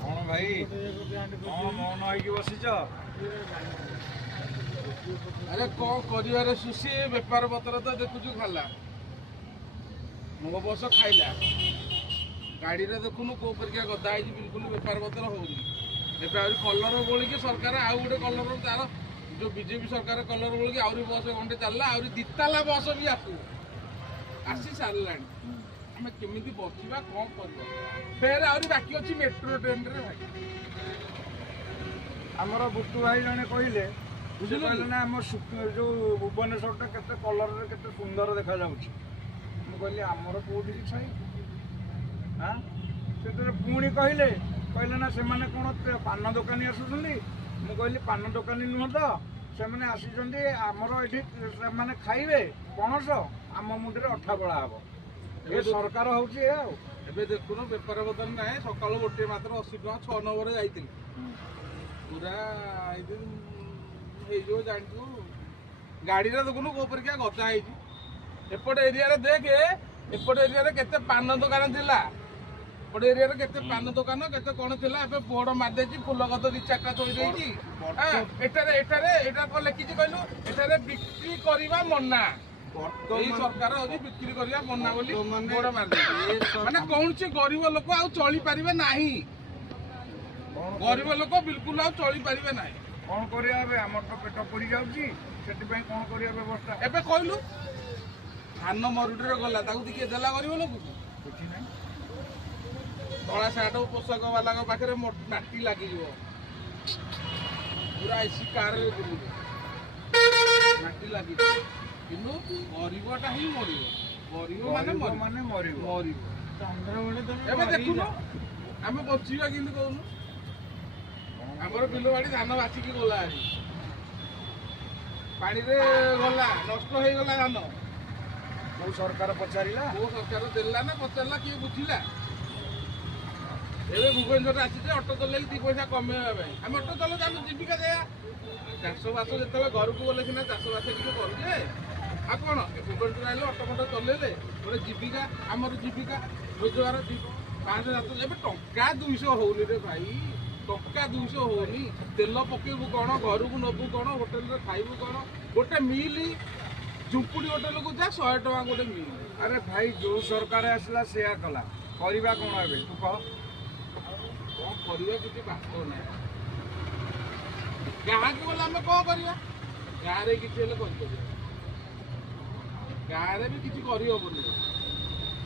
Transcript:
कौन भाई कौन मौन होइकी बसिच अरे कौन कर सुशी बेपार पत्र तो देखुचु खाला मो बस खाइला गाड़ी रे देखुनु को परिका गदा है बिल्कुल बेपार पत्र होनी एवं कलर बोल सरकार आउ गोटे कलर तार जो बीजेपी सरकार कलर बोल आहरी बस घंटे चलला आहरी दिताला बस भी आसी सारा आम केमी बसवा कौन कर फेर आहरी बाकी अच्छी मेट्रो ट्रेन रे भाई आमर बुटू भाई जने कहले बुझिले ना आम जो भुवनेश्वर के कलर के सुंदर देखा जाउछि मुझे आमर कौटी छाई हाँ से पुणी कहले ना से मैंने कौन पान दुकानी आसुँच मुझे पान दुकानी नुह तो से मैंने आमर ये मैंने खाइबे पणस आम मुंडे अठा बड़ा हम ये सरकार हूँ एबे देखुन बेपार पत्र ना सकाल गोटे मात्र 80 टका 6 नंबर जाइए पूरा जानू गाड़ी देखुन कौ परिका गदा एपट एरिया देख एपट एरिया केते पान दुकान थिला एपट एरिया केते पान दुकान केते कोन थिला एबे बोर्ड मार देछि फूल गद दि चाका थोई देछि एटारे एटारे एटा को लिखिछि कहलु एटारे बिक्री करबा मना एई सरकार अभी बिक्री करबा मना बोली बोर्ड मार देछि माने कोनसी गरीब लोक आ चली परिबे नाही गरीब लोक बिल्कुल आ चली परिबे नाही कौन करिया आमर तो पेट पड़ी जाउछि सेति पई कौन करिया व्यवस्था एबे कहलु धान मरुड़ी गला देखिए देला गरीब लोक कुछ नहीं धला सार्ट पोषक वाला पाखे माटी लग पूरा एसी कार माटी लगे कि गरीबटा ही मर गरीब माने मर देखुन आम बचा कि कहून आमर बिल बाड़ी धान बासिकी गला पानी गला नष्ट हो गला धान कौ सरकार पचारा कौ सरकार देला ना पचारा किए बुझिला एवं भुवनेश्वर आसी अटो चल 2 पैसा कमेवा आम अटो चलो आम जीविका जाया चाषबास जो घर को गले सीना चाषबास टे करुचे आ कौन भुवनेश्वर आए अटो फटो चलैले गोटे जीविका आमर जीविका रोजगार 5-7 एवं टंका 200 होनी रे भाई टंका 200 होनी तेल पकेबू कौन घर को नबू कौन होटेल खाइबू कौन गोटे मिल झुंपुड़ी होटेल को जा 100 टका गोटे मिल अरे भाई जो सरकार आसला से कला करवा कौन ए तू कह कौन करवा किसी बास्तव ना गाँ को गला आम कौन करवा गाँव में किसी गाँव में भी किसी करहबनी